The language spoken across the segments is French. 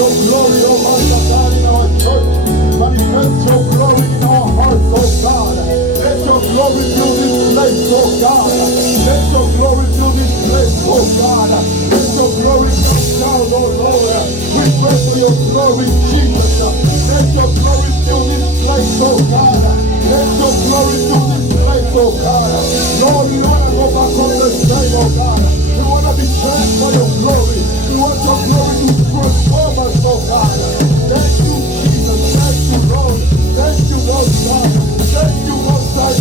your glory, oh God, in our church. Manifest your glory in our hearts, oh God. Let your glory fill this place, oh God. Let your glory fill this place, oh God. Let your glory come down, oh Lord. We pray for your glory, Jesus. Let your glory fill this place, oh God. Let your glory fill this place, oh God. Lord, we want to go back on the same, oh God. We want to be changed by your glory. We want your glory to transform us, oh God. Thank you, Jesus. Thank you, Lord. Thank you, Lord God. Thank you, Lord God.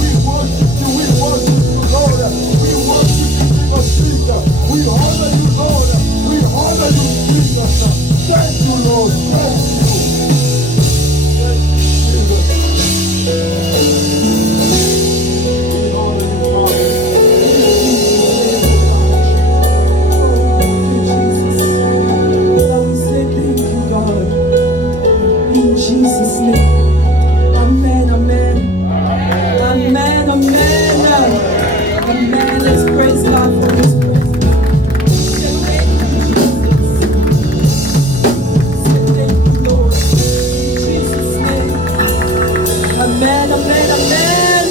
We worship you. We worship you, Lord. We worship you, King of Kings. We honor you, Lord. We honor you, Jesus. Thank you, Lord. Thank you. Thank you, Jesus. We honor you, Father. In Jesus' name. Amen, amen. Amen, amen. Amen. Let's praise God for this praise. Thank you, Lord. In Jesus' name. Amen, amen, amen.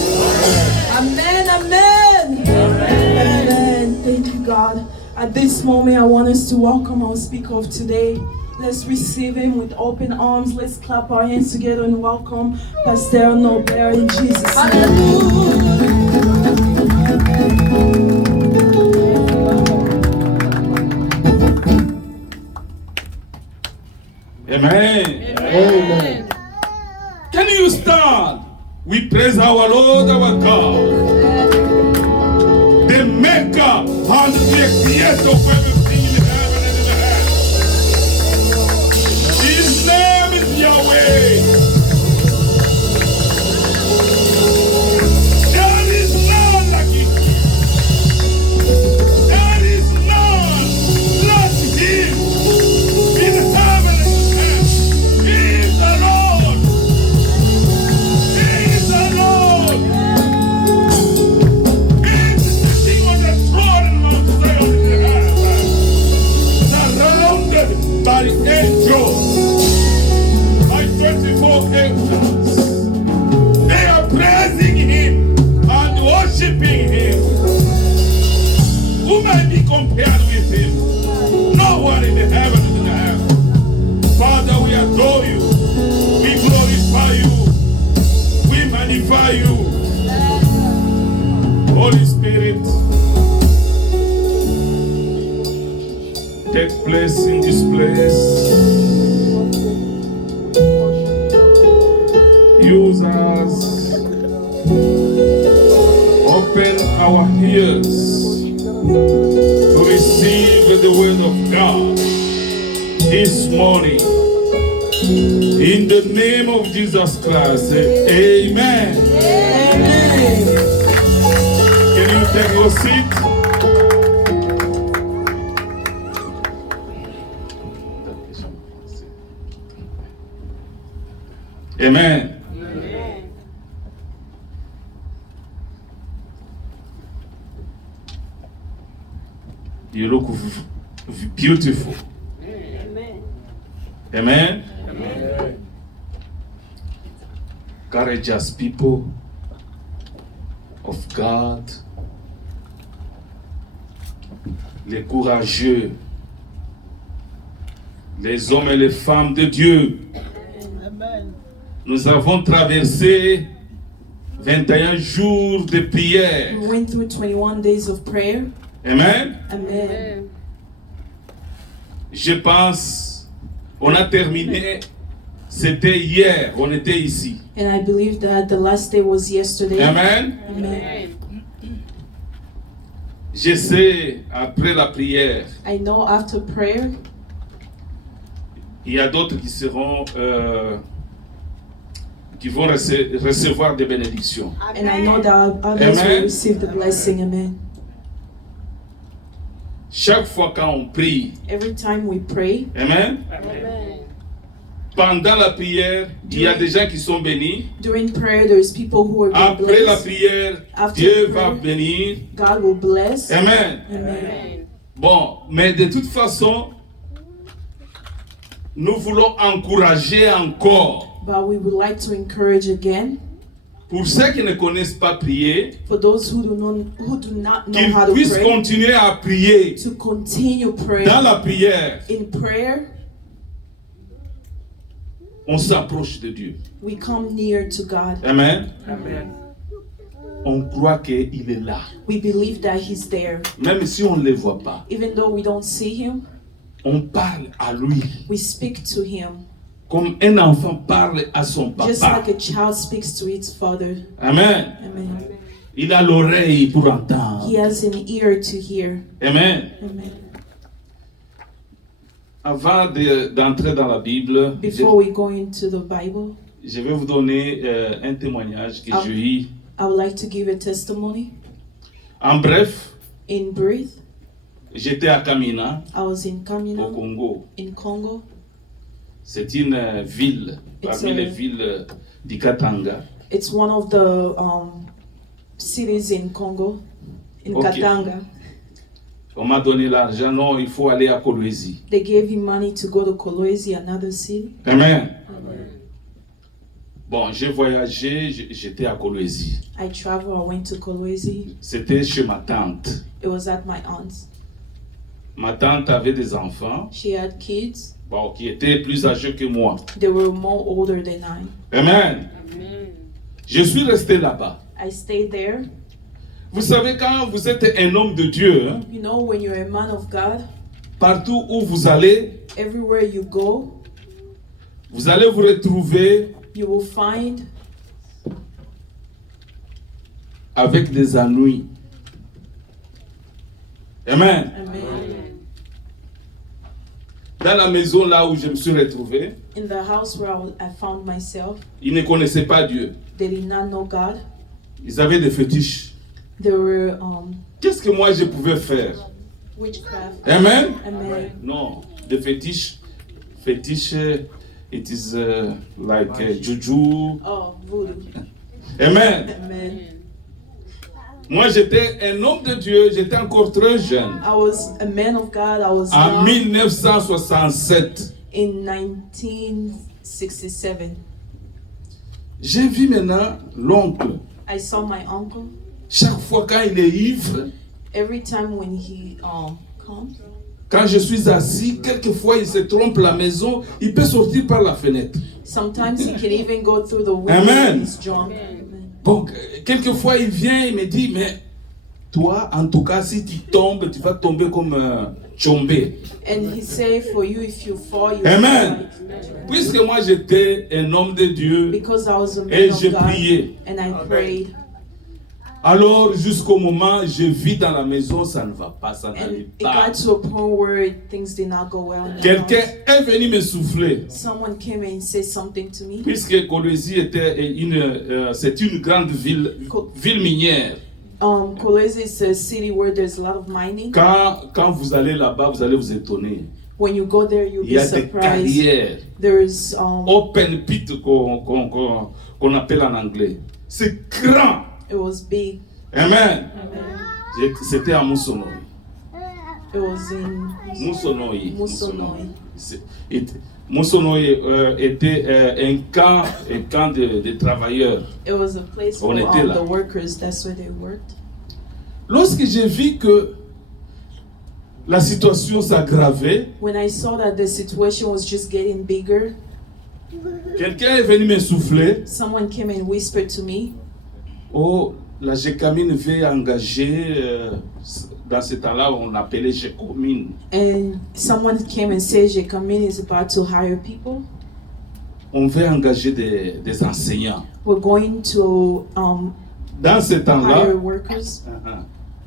Amen, amen. Amen. Thank you, God. At this moment, I want us to welcome our speaker of today. Let's receive him with open arms. Let's clap our hands together and welcome Pastor Norbert in Jesus' name. Hallelujah. Amen. Amen. Can you stand? We praise our Lord, our God, the maker and the creator of everything in heaven and in the earth. His name is Yahweh. There is none like him. There is none like him in heaven and in earth. He is the Lord. He is the Lord. He is sitting on the throne in Mount Zion in the earth, surrounded by angels, by 24 angels. They are praising him and worshiping him. Who may be compared with him? No one in the heaven and in the earth. Father, we adore you. We glorify you. We magnify you. Holy Spirit, take place in this place. Use us. Open our ears to receive the word of God this morning. In the name of Jesus Christ, amen. Amen. Can you take your seat? Amen. You look beautiful. Amen. Amen. Amen. Courageous people of God, les courageux, les hommes et les femmes de Dieu. Amen. Nous avons traversé 21 jours de prière. We went through 21 days of prayer. Amen. Amen. Je pense, on a terminé, c'était hier, on était ici. And I believe that the last day was yesterday. Amen. Amen. Je sais, après la prière, I know after prayer, il y a d'autres qui seront, qui vont recevoir des bénédictions. and I know that others Amen. will receive the blessing. Amen. Chaque fois quand on prie, Every time we pray, amen, pendant la prière, il y a des gens qui sont bénis. during prayer, there's people who are being Après la blessed. prière, After Dieu prayer, va bénir. God will bless. Amen. Amen. Bon, mais de toute façon, nous voulons encourager encore. But we would like to encourage again, Pour ceux qui ne connaissent pas prier, for those who do not know qu'ils how to puissent pray, continuer à prier to continue dans praying. la prière. In prayer, On s'approche de Dieu. we come near to God. Amen. On croit qu'il est là. We believe that He's there. Même si on ne le voit pas. Even though we don't see Him, On parle à lui. we speak to Him. Comme un enfant parle à son Just papa. like a child speaks to its father. Amen. Amen. Il a l'oreille pour entendre. He has an ear to hear. Amen. Amen. Avant d'entrer dans la Bible, Before we go into the Bible, je vais vous donner un témoignage que Ah. j'ai eu. I would like to give a testimony. En bref, In brief, j'étais à Kamina, I was in au Kamina, Congo. in Congo. C'est une ville, It's parmi a- les villes du Katanga. It's one of the cities in Congo, in Okay. Katanga. On m'a donné l'argent, non, il faut aller à Kolwezi. They gave him money to go to Kolwezi, another city. Amen. Bon, j'ai voyagé, j'étais à Kolwezi. I traveled, I went to Kolwezi. C'était chez ma tante. It was at my aunt's. Ma tante avait des enfants, She had kids. bon, qui étaient plus âgés que moi. They were more older than I. Amen. Je suis resté là-bas. I stayed there. Vous savez, quand vous êtes un homme de Dieu, hein, You know, when you're a man of God, partout où vous allez everywhere you go, vous retrouver you will find avec des ennuis. Amen. Amen. Dans la maison là où je me suis retrouvé, In the house where I found myself, ils ne connaissaient pas Dieu. they did not know God. Ils avaient des fétiches. They were Qu'est-ce que moi je pouvais faire? witchcraft. Amen. Amen. Non, des fétiches. Fétiche, it is like juju. Oh, voodoo. Amen. Amen. Moi j'étais un homme de Dieu, j'étais encore très jeune. I was a man of God. I was En young 1967. in 1967. J'ai vu maintenant l'oncle. I saw my uncle. Chaque fois quand il est ivre, Every time when he comes, quand je suis assis, quelquefois il se trompe la maison, il peut sortir par la fenêtre. sometimes he can even go through the window Amen. when he's drunk. Amen. Bon, quelquefois il vient, il me dit, mais toi, en tout cas, si tu tombes, tu vas tomber comme Tchombé. And he said, for you, if you fall, you Amen. will Puisque moi j'étais un homme de Dieu, Because I was a man et of je God, priais. and I prayed. Alors jusqu'au moment, je vis dans la maison, ça ne va pas, ça And n'allait it pas. got to a point where things did not go well in the Quelqu'un house. est venu me souffler. Someone came and said something to me. Puisque Kolwezi était c'est une grande ville minière. Kolwezi is a city where there's a lot of mining. Quand vous allez là-bas, vous allez vous étonner. When you go there, you'll Il y be a des surprised. carrières, There's open pit qu'on appelle en anglais. C'est grand. it was big. Amen. C'était à Moussonoï. It was in Moussonoï. Moussonoï. Moussonoï était un camp de travailleurs. It was a place On for était là. the workers. That's where they worked. Lorsque j'ai vu que la situation s'aggravait, When I saw that the situation was just getting bigger, quelqu'un est venu me souffler. someone came and whispered to me, Oh, la Gécamine veut engager, dans ce temps-là, on appelait Gécomine. and someone came and said, Jekamin is about to hire people. On veut engager des enseignants. We're going to Dans ce temps-là, hire workers.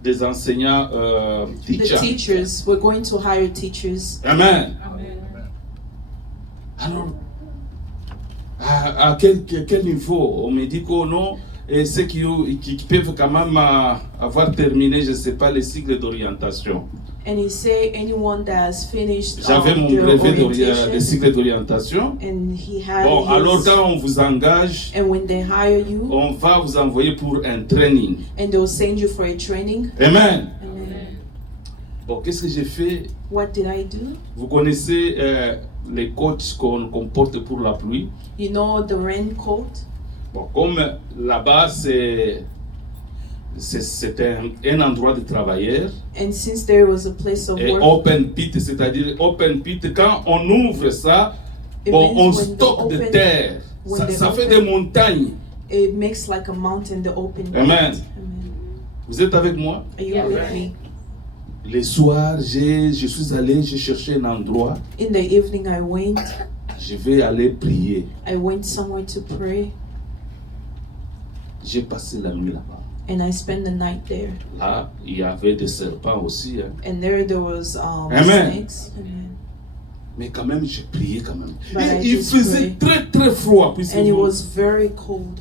des enseignants The teachers. teachers. We're going to hire teachers. Amen. Alors, à quel niveau? On me dit que non, et ceux qui peuvent quand même avoir terminé, je ne sais pas, les cycles d'orientation. And he said, anyone that has finished J'avais mon their brevet de orientation, cycle d'orientation. and he had Bon, alors his, quand on vous engage, and when they hire you, on va vous envoyer pour un training. and they'll send you for a training. Amen. Amen. Bon, qu'est-ce que j'ai fait? What did I do? Vous connaissez les coats qu'on porte pour la pluie. You know the raincoat? Bon, comme là-bas, c'est un endroit de travailleurs. And since there was a place of Et work, open pit, c'est-à-dire open pit, quand on ouvre ça, it bon, means on when the stocke de open- terre. when Ça, the ça fait open- des montagnes. it makes like a mountain, the open pit. Amen. Amen. Vous êtes avec moi? Are you with me? Les soirs, je suis allé, j'ai cherché un endroit. In the evening, Je vais aller prier. I went somewhere to pray, J'ai passé la nuit là-bas. and I spent the night there. Là, il y avait des serpents aussi. Hein. And there was Amen. snakes. Amen. Mais quand même, j'ai prié quand même. But Et I il just faisait très très froid. Puisque And it was very cold.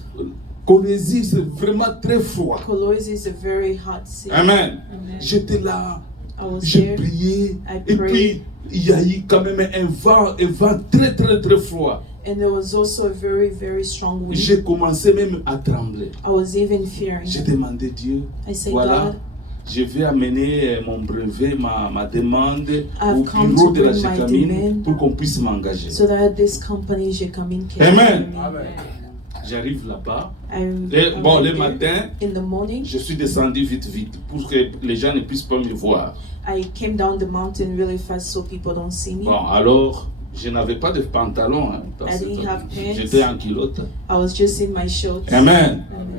Colosie, c'est vraiment très froid. Colosse is a very hot city. Amen. Amen. J'étais là, I was j'ai there. prié. I Et prayed. puis, il y a eu quand même un vent très très très froid. And there was also a very, very strong wind. J'ai commencé même à trembler. I was even fearing. J'ai demandé Dieu, I said, voilà, God, je vais amener mon brevet, ma demande I've au come bureau to de la bring my Gécamine demand pour qu'on puisse m'engager. so that this company, Jekamin, can Amen. hire me. J'arrive là-bas. I Bon, le arrived there. matin, In the morning, je suis descendu vite pour que les gens ne puissent pas me voir. I came down the mountain really fast so people don't see me. Bon, alors, je n'avais pas de pantalon. Hein, parce I didn't que have pants. j'étais en culotte. I was just in my shorts. Amen. Amen.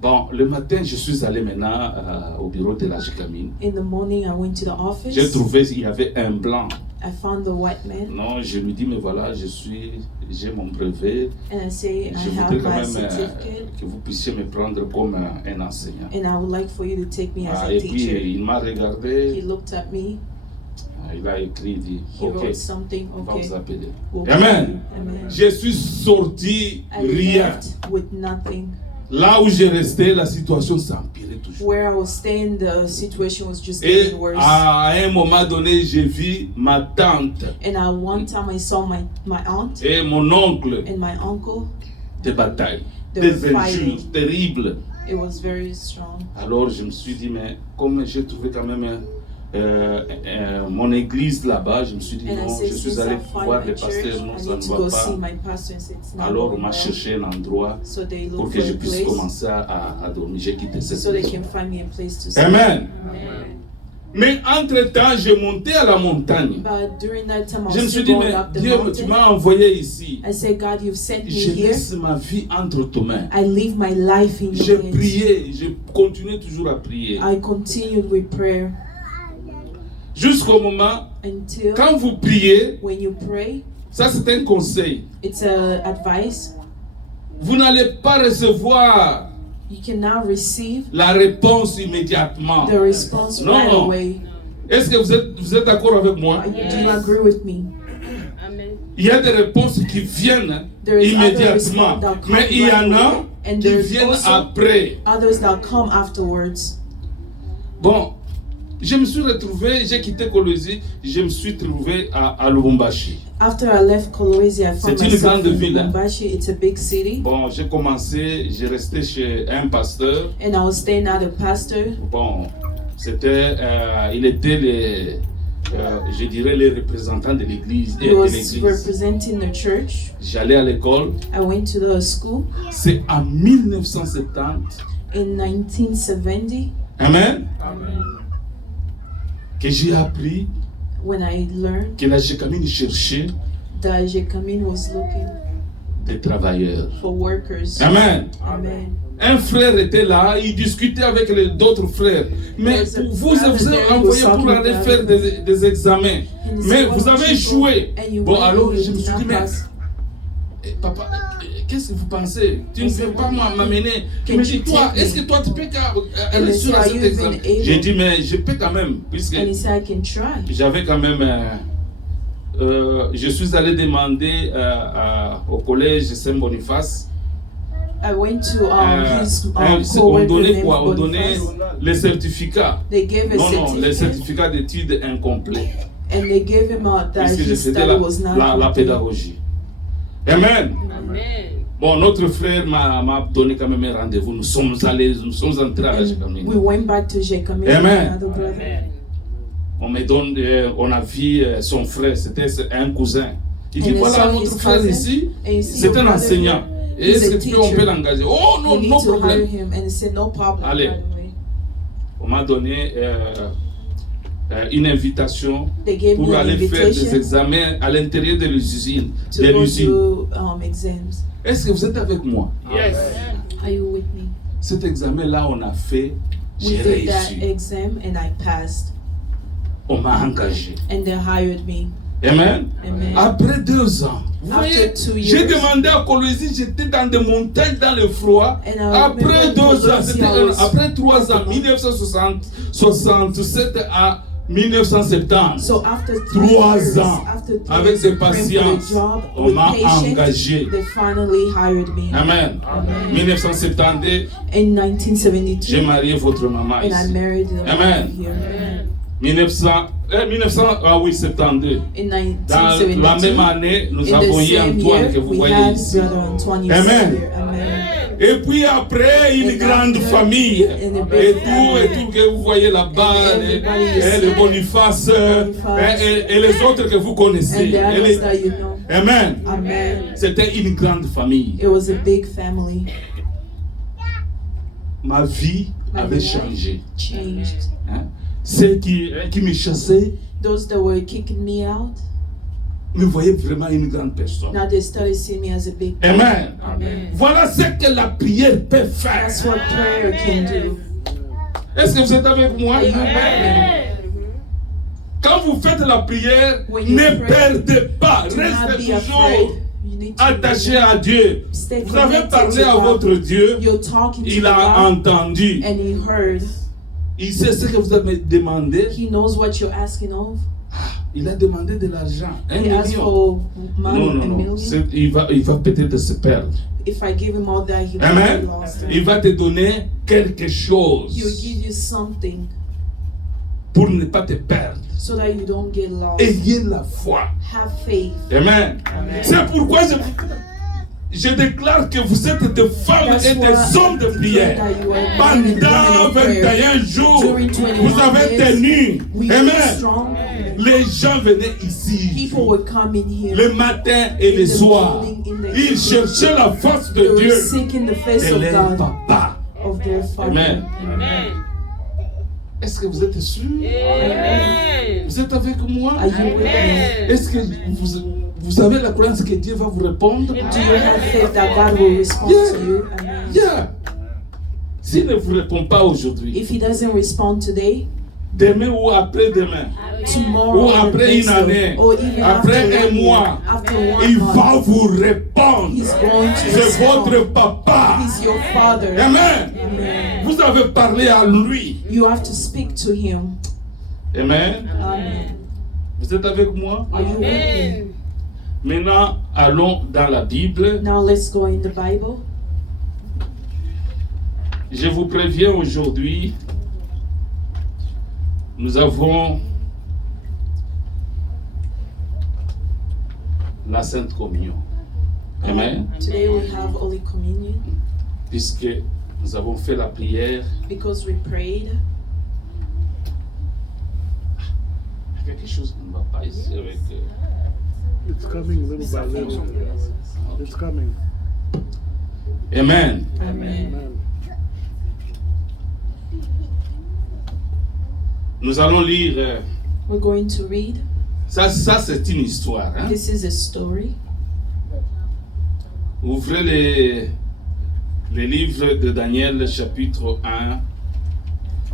Bon, le matin, je suis allé maintenant au bureau de la Gécamine. In the morning, I went to the office. J'ai trouvé qu'il y avait un blanc. I found the white man, Non, je lui dis, mais voilà, j'ai mon brevet. and I say, Je I have voudrais quand my même certificate, que vous puissiez me prendre comme un enseignant. and I would like for you to take me as Ah, a et puis, teacher. il m'a He regardé, looked at me. il a écrit, il dit, He ok, wrote something. on va Okay. vous appeler. we'll Amen. call you. Amen. Je suis sorti, I rien. left with nothing. Là où j'ai resté, la situation s'empirait toujours. Where I was staying, the situation was just Et getting worse. à un moment donné, j'ai vu ma tante And at one time, I saw my aunt et mon oncle and my uncle. de bataille, They des were injures fighting. terribles. It was very strong. Alors je me suis dit, mais comme j'ai trouvé quand même mon église là-bas, je me suis dit, And I non, said, je suis since allé I found voir my les church, pasteurs, non, I ça need ne to va go see pas. my pastor and say it's not Alors on going m'a well. cherché un endroit So they pour look que for je a puisse place commencer à dormir. J'ai quitté cette so they maison. can find me a place to stay. Amen. Amen. Mais entre-temps, j'ai monté à la montagne. But during that time, I Je me was suis still dit, going mais up the Dieu, tu mountain. m'as envoyé ici. I said, God, you've sent me Je here. laisse ma vie entre tes mains. I live my life in J'ai your hands. prié, je continue toujours à prier. I continued with prayer Jusqu'au moment, until quand vous priez, when you pray, ça c'est un conseil. it's a advice. Vous n'allez pas recevoir You can now receive la réponse immédiatement. the response Non, right non. away. Est-ce que vous êtes d'accord avec moi? Do you agree with me? Il y a des réponses qui viennent There is other immédiatement, response that come mais il y right en a away, and qui there's viennent also après. others that come afterwards. Bon, je me suis retrouvé, j'ai quitté Colosie, je me suis trouvé à Lubumbashi. After I left Kolwezi, I found C'est une myself grande in ville, hein. Lubumbashi. It's a big city, Bon, j'ai commencé, j'ai resté chez un pasteur. and I was staying at a pastor. Bon, il était je dirais les représentants de l'église. He was representing the church. J'allais à l'école. I went to the school C'est en 1970. in 1970 Amen. Que j'ai appris when I learned que la Gécamine cherchait that Jekamin was looking des travailleurs. for workers. Amen. Amen. Un frère était là, il discutait avec d'autres frères. Mais vous êtes envoyé pour aller faire des examens. Mais vous avez échoué. Bon, alors je me suis dit, mais papa, qu'est-ce que vous pensez? Tu ne peux pas m'amener. Il me dit, toi, est-ce que toi tu peux aller sur cet examen? J'ai dit, mais je peux quand même, puisque And he said, I can try. j'avais quand même. Je suis allé demander au collège Saint-Boniface. I went to his On co-worker donnait named quoi? On donnait Boniface. les certificats. They gave a Non, les certificate, certificats d'études incomplets. and they gave him out that Puisque je his faisais study was not la complete. pédagogie. Amen. Amen. Bon, notre frère m'a donné quand même un rendez-vous. Nous sommes entrés à la And Gécamine. we went back to Jekamin, Amen. another brother. on me donne, on a vu son frère, c'était un cousin. Il dit And he voilà saw notre his frère cousin, ici, and you see c'est your un brother enseignant. here, Et he's est-ce a que on peut teacher. l'engager? Oh non, You need non to hire problème. him, and he said no problem. Allez. Right away. On m'a donné une invitation They gave pour me an aller faire des invitation examens à l'intérieur de l'usine. to go to exams. Est-ce que vous êtes avec moi? Yes. Are you with me? Cet examen-là, on a fait, We j'ai did that réussi. exam and I passed, On m'a engagé. and they hired me. Amen. Amen. Après 2 ans, vous After voyez, 2 j'ai years. demandé à Colosie, j'étais dans des montagnes, dans le froid. And I Après remember 2 ans, Colosie, c'était I was- après 3 ans, 1967 à 1970. So after 3 years, ans, after 3 avec years des of praying for patience, the job, on with m'a patience, engagé. they finally hired me. Amen. Amen. 1972, In 1972, j'ai marié votre maman and I ici. married the Amen. here. Amen. 1972. In Dans 1972, la même année, nous in avons the eu same Antoine year, que vous we voyez had ici. Brother Antoine you Amen. see here. Amen. Et puis après, une And grande after, famille. in a big Et family. tout que vous voyez là-bas, And everybody is les here. Boniface, Boniface. et les autres que vous connaissez. And the Et others les- that you know. Amen. Amen. C'était une grande famille. It was a big family. Ma vie My avait life changé. changed. Hein? Ceux qui me chassaient Those that were kicking me out, me voyaient vraiment une grande personne. now they started seeing me as a big Amen. Amen. Voilà ce que la prière peut faire. That's what prayer can do. Est-ce que vous êtes avec moi? Are you with me? Quand vous faites la prière, When you ne pray, perdez pas. Do not Restez be afraid. toujours You need to attaché à Dieu. stay Vous avez connected parlé to à God. votre Dieu. You're talking to Il a God, entendu. and He heard. Il sait ce que vous avez demandé. He knows what you're asking of. Il a demandé de l'argent. 1 He asked million. for money, Non, non, a non. million. Il va peut-être se perdre. If I give him all that, he will Amen. be lost. Il va te donner quelque chose He will give you something pour ne pas te perdre. so that you don't get lost. Ayez la foi. Have faith. Amen. C'est pourquoi je déclare que vous êtes des femmes That's et why des hommes de prière. that you are men and women Pendant of prayer. 21 jours, During 21 vous avez days, tenu. We are Amen. strong. Les gens venaient ici People would come in here. le matin et le In the soir. morning, in the Ils evening. cherchaient la face They de were Dieu seeking the face et of leur God, papa. of their Father. Amen. Amen. Est-ce que vous êtes sûrs? Amen. Vous êtes avec moi? Are you with me? Est-ce que vous avez la croyance que Dieu va vous répondre? Do you have faith that God will respond Yeah. to you? Amen. Yeah. S'il ne vous répond pas aujourd'hui, If He doesn't respond today, demain ou après-demain, tomorrow, ou or the après next une année, day, or even après after un 1 year, mois, after 1 il month, va vous répondre. He's going to C'est respond. votre papa. He's your Father. Amen. Amen. Vous avez parlé à lui. You have to speak to Him. Amen. Amen. Vous êtes avec moi? Are you with me? Maintenant, allons dans la Bible. Now let's go in the Bible. Je vous préviens aujourd'hui, nous avons la Sainte Communion. Amen. Today we have Holy Communion Puisque nous avons fait la prière. because we prayed. Quelque chose qui ne va pas ici avec. It's coming little by little. It's coming. Amen. Amen. Amen. Nous allons lire. We're going to read. Ça c'est une histoire. Hein? This is a story. Ouvrez les livres de Daniel, chapitre 1.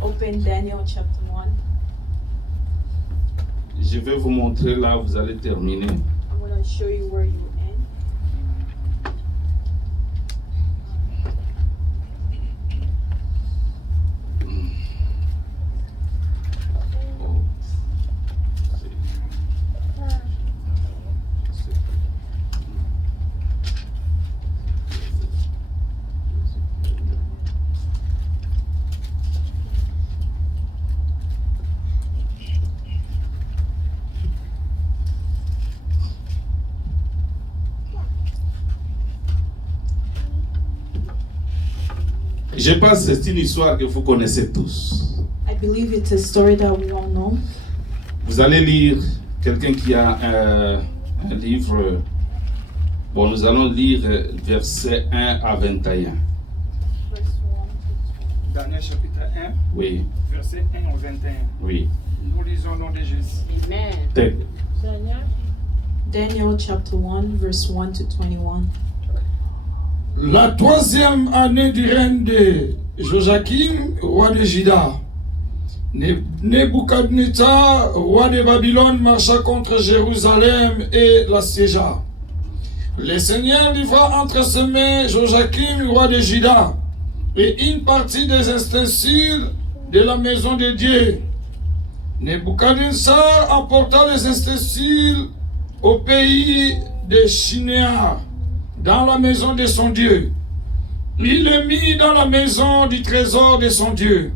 Open Daniel chapter 1. Je vais vous montrer là, vous allez terminer. I'm going to show you where you end. Je pense que c'est une histoire que vous connaissez tous. I believe it's a story that we all know. Vous allez lire, quelqu'un qui a un livre, bon, nous allons lire versets 1 à 21. Daniel chapitre 1, Oui, verset 1 au 21. oui. Nous lisons au nom de Jésus. Amen. Texte. Daniel chapter 1, verse 1 to 21. La troisième année du règne de Joachim, roi de Juda, Nebuchadnezzar, roi de Babylone, marcha contre Jérusalem et l'assiégea. Le Seigneur livra entre ses mains Joachim, roi de Juda, et une partie des ustensiles de la maison de Dieu. Nebuchadnezzar emporta les ustensiles au pays de Shinéar, dans la maison de son Dieu. Il le mit dans la maison du trésor de son Dieu.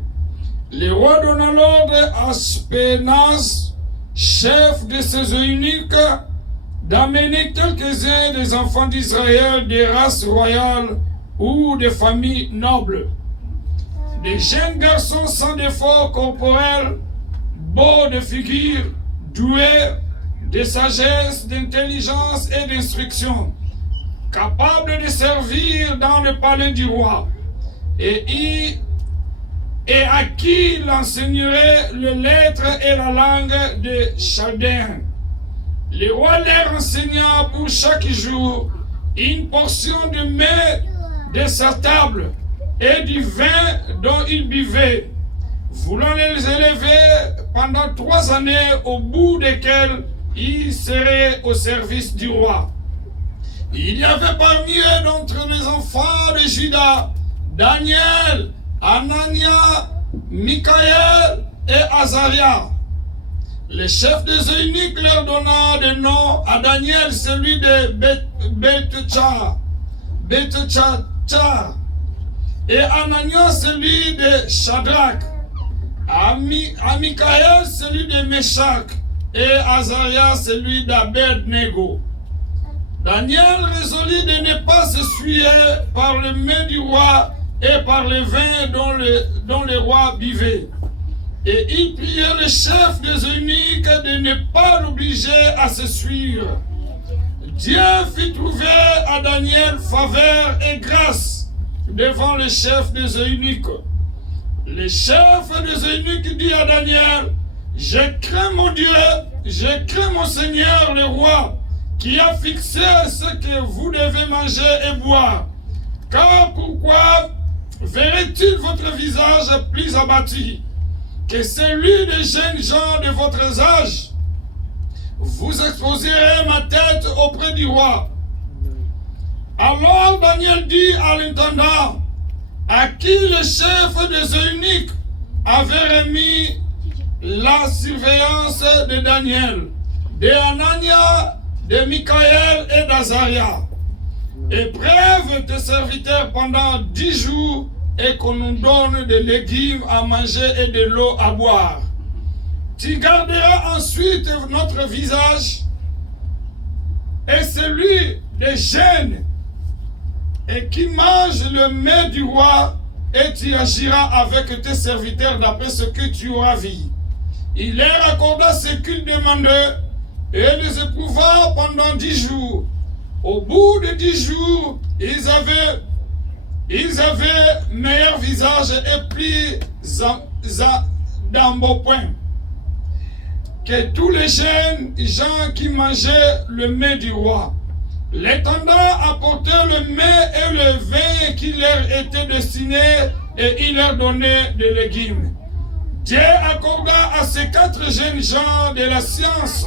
Le roi donna l'ordre à Aspenaz, chef de ses eunuques, d'amener quelques-uns des enfants d'Israël des races royales ou des familles nobles. Des jeunes garçons sans défaut corporel, beaux de figure, doués de sagesse, d'intelligence et d'instruction, capables de servir dans le palais du roi, et à qui l'enseignerait les lettres et la langue des Chaldéens. Le roi leur enseigna pour chaque jour une portion de mets de sa table et du vin dont ils buvaient, voulant les élever pendant 3 années, au bout desquelles ils seraient au service du roi. Il y avait parmi eux, d'entre les enfants de Juda, Daniel, Anania, Michaël et Azaria. Le chef des eunuques leur donna des noms. À Daniel, celui de Beltechar, et Anania, celui de Shadrach, à Michaël, celui de Meshach, et Azaria, celui d'Abed-Nego. Daniel résolut de ne pas se souiller par le mets du roi et par le vin dont le roi buvait. Et il priait le chef des eunuques de ne pas l'obliger à se suivre. Dieu fit trouver à Daniel faveur et grâce devant le chef des eunuques. Le chef des eunuques dit à Daniel: je crains mon Dieu, je crains mon Seigneur le roi, qui a fixé ce que vous devez manger et boire. Car pourquoi verrait-il votre visage plus abattu que celui des jeunes gens de votre âge? Vous exposerez ma tête auprès du roi. Alors Daniel dit à l'intendant, à qui le chef des eunuques avait remis la surveillance de Daniel, de Anania, de Michaël et d'Azaria: épreuve tes serviteurs pendant 10 jours et qu'on nous donne des légumes à manger et de l'eau à boire. Tu garderas ensuite notre visage et celui des jeunes et qui mange le mets du roi, et tu agiras avec tes serviteurs d'après ce que tu auras vu. Il leur accorda ce qu'ils demandaient et les éprouva pendant 10 jours. Au bout de 10 jours, ils avaient meilleur visage et plus d'embonpoint que tous les jeunes gens qui mangeaient le mets du roi. L'intendant apportait le mets et le vin qui leur étaient destinés, et il leur donnait des légumes. Dieu accorda à ces 4 jeunes gens de la science,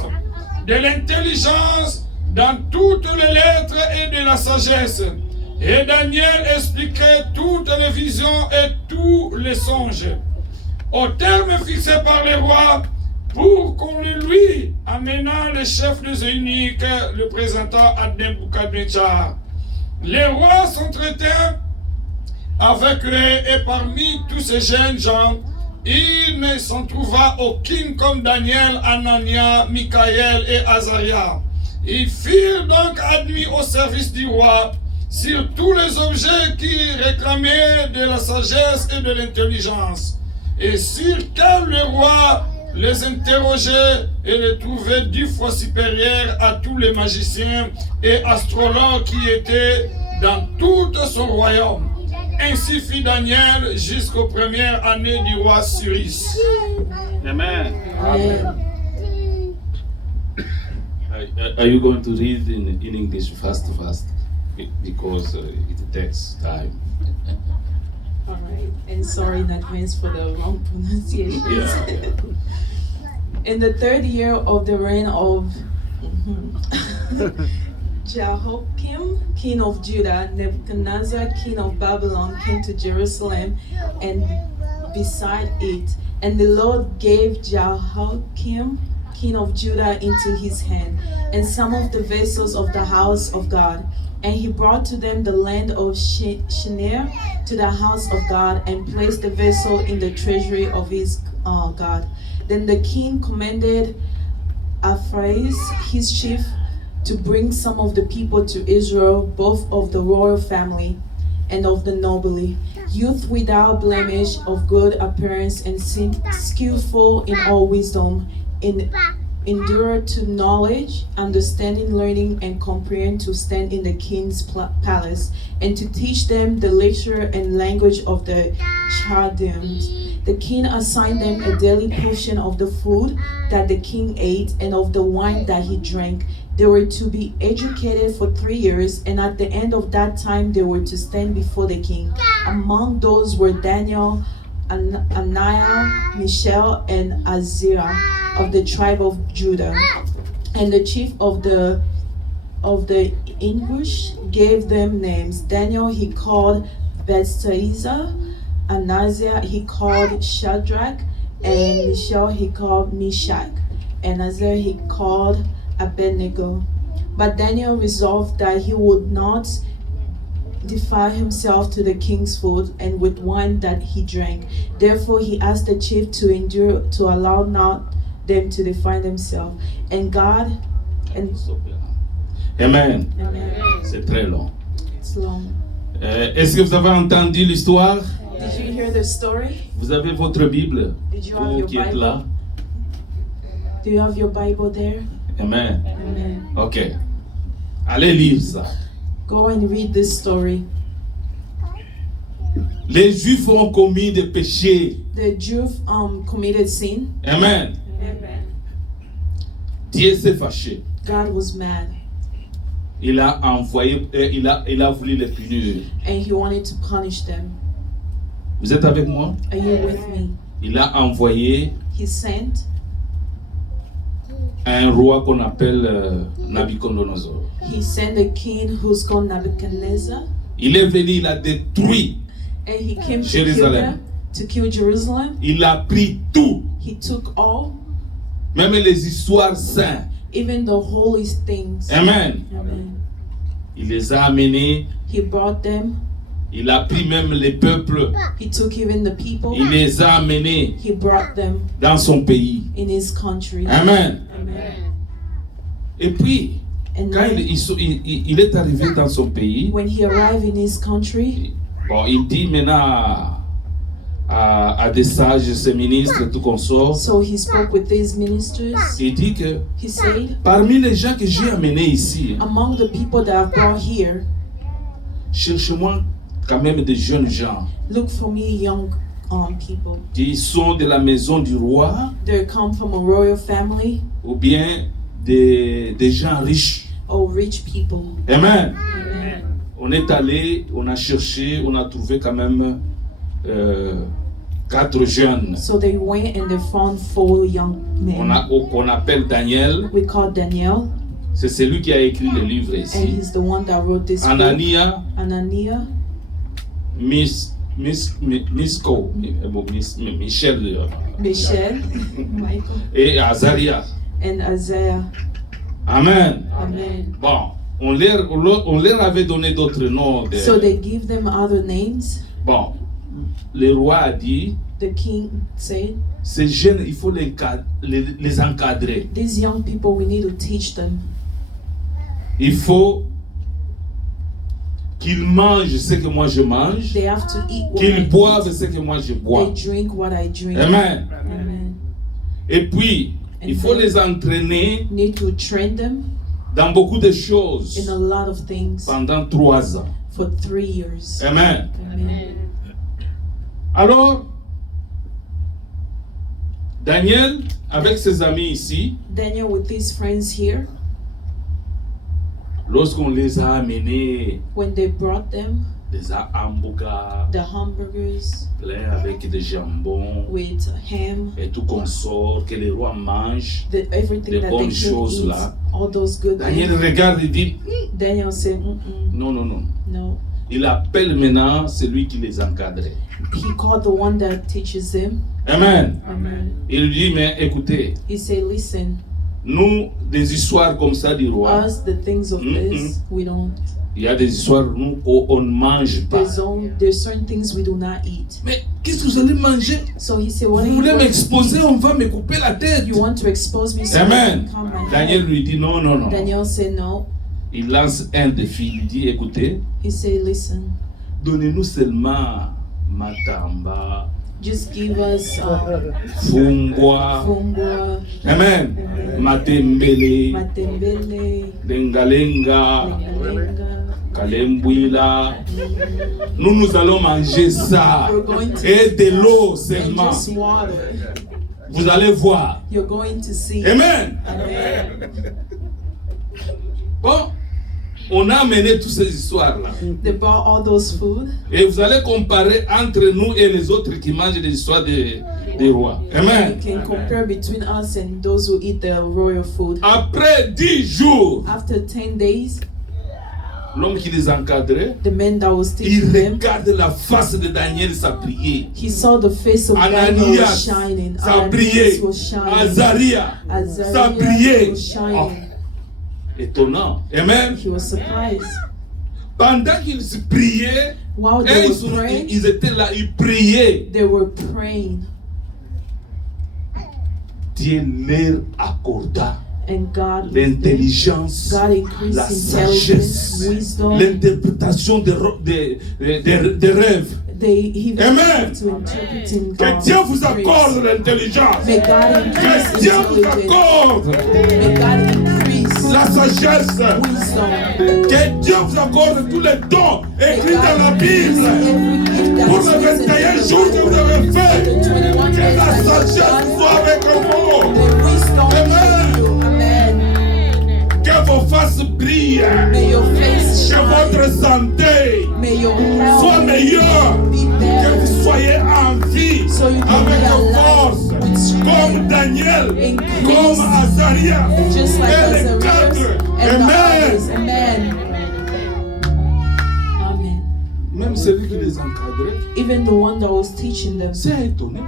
de l'intelligence, dans toutes les lettres et de la sagesse. Et Daniel expliquait toutes les visions et tous les songes, au terme fixé par le roi, pour qu'on le lui amenant le chef des eunuques, le présentant à Nebuchadnezzar. Les rois s'entretint avec eux, et parmi tous ces jeunes gens, il ne s'en trouva aucun comme Daniel, Anania, Michaël et Azaria. Ils furent donc admis au service du roi sur tous les objets qui réclamaient de la sagesse et de l'intelligence, et sur quel le roi les interroger et les trouver 10 fois supérieurs à tous les magiciens et astrologues qui étaient dans tout son royaume. Ainsi fit Daniel jusqu'aux premières années du roi Cyrus. Amen. Amen. Are you going to read in English fast? Because it takes time. All right. And sorry in advance for the wrong pronunciation. Yeah. In the 3rd year of the reign of Jehoiakim, king of Judah, Nebuchadnezzar, king of Babylon, came to Jerusalem and beside it. And the Lord gave Jehoiakim, king of Judah, into his hand, and some of the vessels of the house of God. And he brought to them the land of Shinar to the house of God, and placed the vessel in the treasury of his God. Then the king commanded Aphraiz, his chief, to bring some of the people to Israel, both of the royal family and of the nobility, youth without blemish, of good appearance, and skillful in all wisdom, endure to knowledge, understanding, learning, and comprehend, to stand in the king's palace, and to teach them the literature and language of the Chaldeans. The king assigned them a daily portion of the food that the king ate and of the wine that he drank. They were to be educated for 3 years, and at the end of that time they were to stand before the king. Among those were Daniel, Ananiah, Mishael, and Azariah of the tribe of Judah. And the chief of the English gave them names. Daniel he called Belteshazzar, Ananiah he called Shadrach, and Mishael he called Meshach, and Azariah he called Abednego. But Daniel resolved that he would not defile himself to the king's food and with wine that he drank. Therefore he asked the chief to endure, to allow not them to defile themselves. And God and Amen. Amen. C'est très long. It's long. Est-ce que vous avez entendu l'histoire? Did you hear the story? Vous avez votre Bible? Did you have Vous your qui êtes Bible? là? Do you have your Bible there? Amen. Amen. Ok. Allez lire ça. Go and read this story. Les Juifs ont commis des péchés. The Jews committed sin. Amen. Amen. Dieu s'est fâché. God was mad, Il a envoyé, il a voulu les punir. and he wanted to punish them. Vous êtes avec moi? Are you with me? Il a envoyé He sent un roi qu'on appelle Nabucodonosor. He sent a king who's called Nebuchadnezzar, Il est venu, il a détruit. and he came to kill Jerusalem. them, to kill Jerusalem. Il a pris tout, He took all, même les histoires saintes. even the holy things. Amen. Amen. Il les a amenés. He brought them. Il a pris même les peuples. He took even the people. Il les a amenés He brought them dans son pays. in his country. Amen. Amen. Et puis, And quand then, il est arrivé dans son pays, when he arrived in his country, bon, il dit maintenant à des sages, ses ministres, tout consort, so he spoke with these ministers. il dit que He said, parmi les gens que j'ai amenés ici, among the people that I've brought here, cherche-moi quand même des jeunes gens look for me young people. qui sont de la maison du roi They come from a royal family ou bien des gens riches. or rich people. Amen. Amen. On est allé, on a cherché, on a trouvé quand même 4 jeunes. So they went and they found 4 young men. On appelle Daniel, We call Daniel, c'est celui qui a écrit le livre and ici. he's the one that wrote this book. Anania, Ananiah, Michel Michelle, Michael, et Azariah. and Isaiah. Amen. Amen. Bon, on leur avait donné d'autres noms. So they give them other names. Bon, le roi a dit, The king said, ces jeunes, il faut les encadrer. these young people, we need to teach them. Il faut qu'ils mangent ce que moi je mange, They have to eat what I qu'ils eat. boivent ce que moi je bois. They drink what I drink. Amen. Amen. Et puis, il faut les entraîner Need to train them dans beaucoup de in choses a lot of things pendant 3 ans. for 3 years. Amen. Amen. Alors, Daniel, avec ses amis ici, Daniel with his friends here, lorsqu'on les a amenés, when they brought them des hamburgers the hamburgers pleins avec des jambons with ham, et tout consort, que les rois mangent, everything des that they bonnes could choses eat, là. all those good Daniel things. regarde et dit, Daniel said, non, non, non. no. Il appelle maintenant celui qui les encadrait. He called the one that teaches him. Amen. Amen. Il lui dit, mais écoutez, He said, listen, nous, des histoires comme ça du roi, us, the things of this, we don't. il y a des histoires nous on ne mange pas. There's certain things we do not eat. Mais qu'est-ce que vous allez manger? So he said, what Vous are you voulez going to m'exposer, on va me couper la tête. You want to expose me so Amen. I can come my Daniel head? lui dit non, non, non. Daniel said no. Il lance un défi, il dit écoutez, He said, listen, donnez-nous seulement matamba, just give us fungwa, fungwa, amen, matembele, matembele, lengalenga, lengalenga. kalembwila. Nous allons manger ça We're going to et de l'eau and seulement. just water. Vous allez voir. You're going to see. Amen. Amen. Bon, on a amené toutes ces histoires-là. They brought all those food. Et vous allez comparer entre nous et les autres qui mangent des histoires des rois. Amen. You can compare between us and those who eat the royal food. Après 10 jours, After 10 days, l'homme qui les encadrait, the man that was il teaching them, regarde la face de Daniel, ça brillait. he saw the face of Daniel was Ananias, shining. ça brillait. Ananias was shining. Azaria, ça Azariah brillait. was shining. Étonnant. Amen. He was surprised. Pendant qu'ils priaient, While et they were praying, ils étaient là, ils priaient. they were praying. Dieu leur accorda And God l'intelligence, God increased la intelligence, sagesse, wisdom. l'interprétation des rêves. He Amen. to interpreting Que God's Dieu vous dreams. accorde l'intelligence. May God increase Que Dieu vous intelligence. accorde May God increase la sagesse. wisdom. Que Dieu vous accorde tous les dons May écrits dans la God Bible. increase every gift that Pour is les written 21 in jours que vous avez the fait. 21 Que days la that you sagesse have soit avec vous. done. May wisdom be Amen. with you. Amen. Que vos faces brillent. May your face Que votre shine. santé May your soit health meilleure. be Que vous better. soyez en vie So you can avec be force. alive with strength. Comme Daniel, Increase. comme Azaria. Just like Et les Azariah quatre. and the Amen. others. Amen. Amen. Même celui qui les encadrait, Even the one that was teaching them, s'est étonné.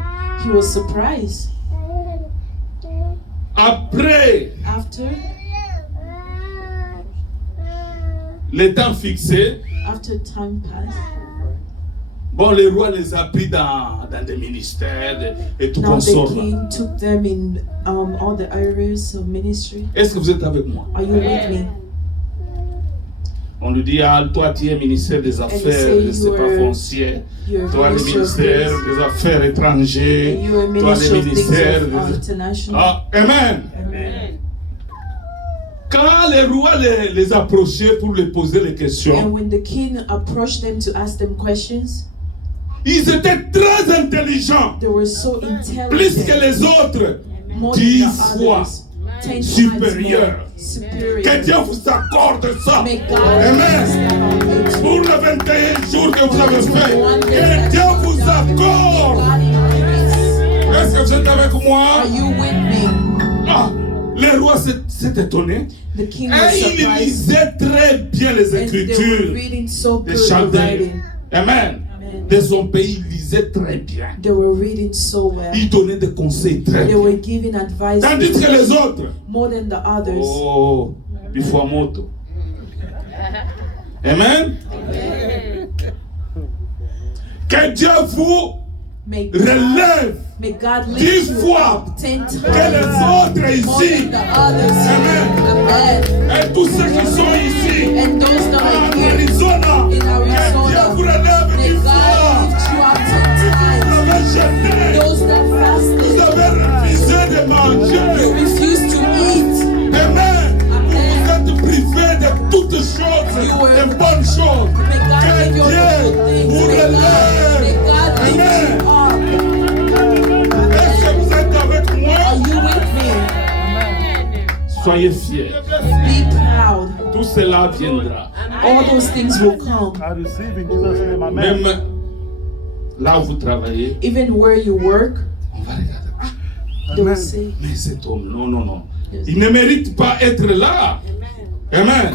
he was surprised. Après After le temps fixé, time passed, bon, le roi les a pris dans des ministères et tout now consort. the king took them in all the areas of ministry. Est-ce que vous êtes avec moi? Are you with me? On lui dit, ah, toi tu es ministère des affaires, say je sais pas, you're- foncières. You're Toi le minister of ministère this, des affaires étrangères. and you're a Toi le minister of things ministère of des... international. Ah, Amen. Amen. Quand les rois les approchaient pour les poser les And questions, when the king approached them to ask them questions, ils étaient très intelligents, they were so plus que intelligent, les autres, more than 10 the fois others, 10 supérieurs. times more superior. Que Dieu vous accorde ça. May God Amen. bless that. Pour les 21 jours que vous avez fait, que Dieu vous accorde. God increase. Est-ce que vous êtes avec moi? Are you with me? Ah, le roi s'est étonné. The king was Et il surprised. lisait très bien les And they were Écritures reading so des good the Chaldéens. writing. Amen. Amen. De son pays, il lisait très bien. They were reading so well. Il donnait des conseils très They bien. were giving advice Tandis que les autres, more than the others. oh, il faut un moto. Amen. Que Dieu vous May relève May God 10 lift you fois up 10 times que les autres more ici. than the others. Amen. Amen. Et tous ceux qui sont ici, And those that en are here Arizona, in que Dieu vous Arizona, relève may 10 God fois. lift you up 10 Vous times. avez jeté, Those that vous fasted, avez refusé de Soyez fiers. Be proud. Tout cela viendra. All those things will come. I receive in Jesus' name. Amen. Même là où vous travaillez, Even where you work, on va regarder. they will Amen. say, Mais cet homme, non, non, non. Yes. Il ne mérite pas être là. Amen. Amen.